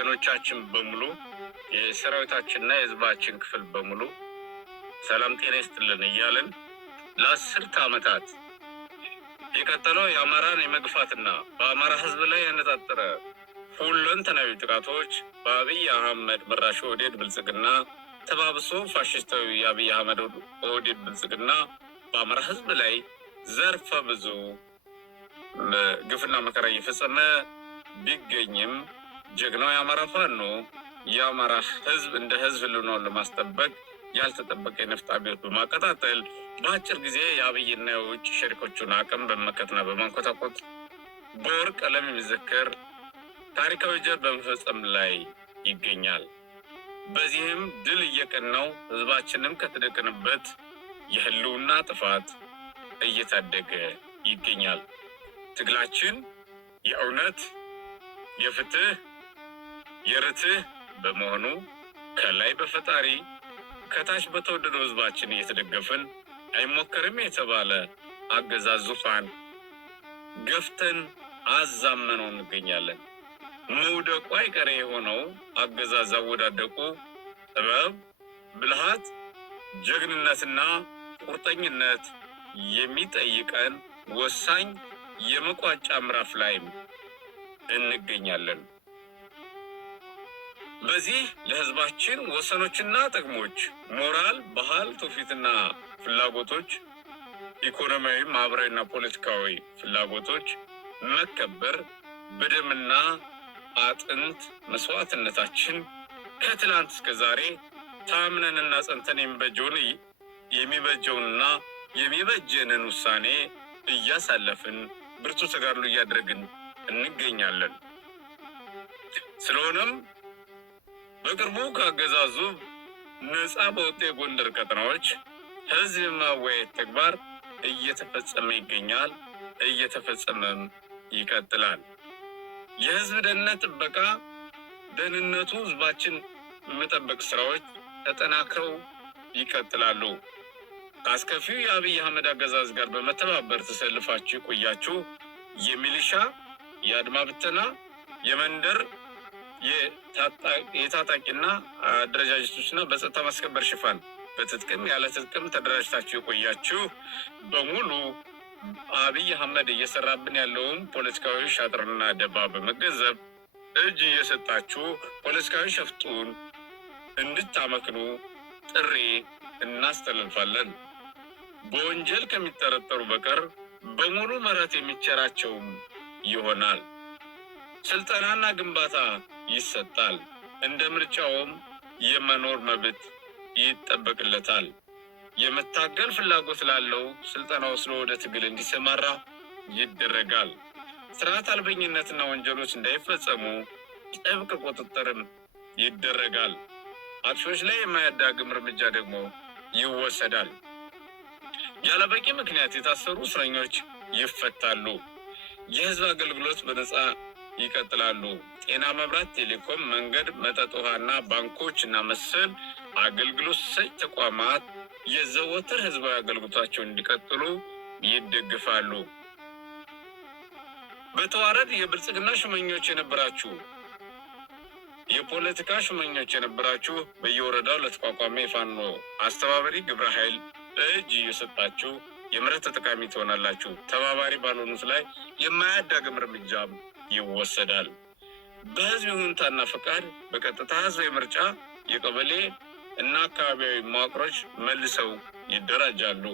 ወገኖቻችን በሙሉ የሰራዊታችንና የህዝባችን ክፍል በሙሉ ሰላም ጤና ይስጥልን እያልን ለአስርት ዓመታት የቀጠለው የአማራን የመግፋትና በአማራ ህዝብ ላይ ያነጣጠረ ሁለንተናዊ ጥቃቶች በአብይ አህመድ መራሹ ኦህዴድ ብልጽግና ተባብሶ ፋሽስታዊ የአብይ አህመድ ኦህዴድ ብልጽግና በአማራ ህዝብ ላይ ዘርፈ ብዙ ግፍና መከራ እየፈጸመ ቢገኝም ጀግናው የአማራ ፋኖ የአማራ ህዝብ እንደ ህዝብ ህልውናውን ለማስጠበቅ ያልተጠበቀ የነፍጥ አብዮት በማቀጣጠል በአጭር ጊዜ የአብይና የውጭ ሸሪኮቹን አቅም በመመከትና በማንኮታኮት በወርቅ ቀለም የሚዘከር ታሪካዊ ጀብድ በመፈጸም ላይ ይገኛል። በዚህም ድል እየቀናው ህዝባችንም ከተደቀነበት የህልውና ጥፋት እየታደገ ይገኛል። ትግላችን የእውነት የፍትህ የርትህ በመሆኑ ከላይ በፈጣሪ ከታች በተወደደው ህዝባችን እየተደገፈን አይሞከርም የተባለ አገዛዝ ዙፋን ገፍተን አዛመነው እንገኛለን። መውደቁ አይቀሬ የሆነው አገዛዝ አወዳደቁ ጥበብ፣ ብልሃት፣ ጀግንነትና ቁርጠኝነት የሚጠይቀን ወሳኝ የመቋጫ ምዕራፍ ላይ እንገኛለን። በዚህ ለህዝባችን ወሰኖችና ጥቅሞች፣ ሞራል፣ ባህል፣ ትውፊትና ፍላጎቶች፣ ኢኮኖሚያዊ፣ ማህበራዊና ፖለቲካዊ ፍላጎቶች መከበር በደምና አጥንት መስዋዕትነታችን ከትላንት እስከ ዛሬ ታምነንና ጸንተን የሚበጀውንና የሚበጀንን ውሳኔ እያሳለፍን ብርቱ ተጋድሎ እያደረግን እንገኛለን። ስለሆነም በቅርቡ ከአገዛዙ ነፃ በወጡ የጎንደር ቀጠናዎች ህዝብ የማወያየት ተግባር እየተፈጸመ ይገኛል፣ እየተፈጸመም ይቀጥላል። የህዝብ ደህንነት ጥበቃ ደህንነቱ ህዝባችን መጠበቅ ስራዎች ተጠናክረው ይቀጥላሉ። ከአስከፊው የአብይ አህመድ አገዛዝ ጋር በመተባበር ተሰልፋችሁ የቆያችሁ የሚሊሻ፣ የአድማ ብተና፣ የመንደር የታጣቂና አደረጃጀቶችና በጸጥታ ማስከበር ሽፋን በትጥቅም ያለ ትጥቅም ተደራጅታችሁ የቆያችሁ በሙሉ አብይ አህመድ እየሰራብን ያለውን ፖለቲካዊ ሻጥርና ደባ በመገንዘብ እጅ እየሰጣችሁ ፖለቲካዊ ሸፍጡን እንድታመክኑ ጥሪ እናስተላልፋለን። በወንጀል ከሚጠረጠሩ በቀር በሙሉ ምህረት የሚቸራቸውም ይሆናል። ስልጠናና ግንባታ ይሰጣል። እንደ ምርጫውም የመኖር መብት ይጠበቅለታል። የመታገል ፍላጎት ላለው ስልጠና ወስዶ ወደ ትግል እንዲሰማራ ይደረጋል። ስርዓት አልበኝነትና ወንጀሎች እንዳይፈጸሙ ጥብቅ ቁጥጥርም ይደረጋል። አጥፊዎች ላይ የማያዳግም እርምጃ ደግሞ ይወሰዳል። ያለበቂ ምክንያት የታሰሩ እስረኞች ይፈታሉ። የህዝብ አገልግሎት በነፃ ይቀጥላሉ። ጤና፣ መብራት፣ ቴሌኮም፣ መንገድ፣ መጠጥ ውሃና ባንኮች እና መሰል አገልግሎት ሰጪ ተቋማት የዘወትር ህዝባዊ አገልግሎታቸውን እንዲቀጥሉ ይደግፋሉ። በተዋረድ የብልጽግና ሹመኞች የነበራችሁ የፖለቲካ ሹመኞች የነበራችሁ በየወረዳው ለተቋቋመ የፋኖ አስተባባሪ ግብረ ኃይል እጅ እየሰጣችሁ የምህረት ተጠቃሚ ትሆናላችሁ። ተባባሪ ባልሆኑት ላይ የማያዳግም እርምጃም ይወሰዳል። በህዝብ ይሁንታና ፈቃድ በቀጥታ ህዝብ ምርጫ የቀበሌ እና አካባቢያዊ መዋቅሮች መልሰው ይደራጃሉ።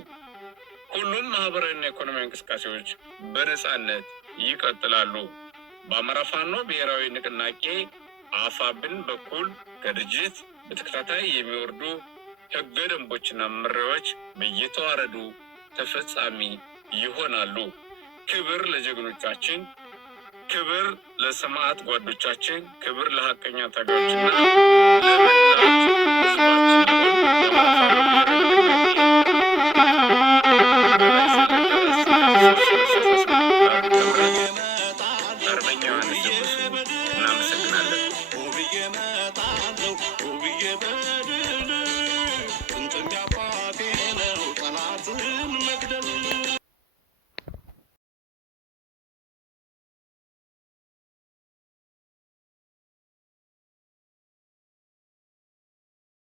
ሁሉም ማህበራዊና ኢኮኖሚያዊ እንቅስቃሴዎች በነፃነት ይቀጥላሉ። በአማራ ፋኖ ብሔራዊ ንቅናቄ አፋብን በኩል ከድርጅት በተከታታይ የሚወርዱ ህገ ደንቦችና መመሪያዎች በየተዋረዱ ተፈጻሚ ይሆናሉ። ክብር ለጀግኖቻችን፣ ክብር ለሰማዕት ጓዶቻችን፣ ክብር ለሐቀኛ ታጋዮችና ለመላ ህዝባችን።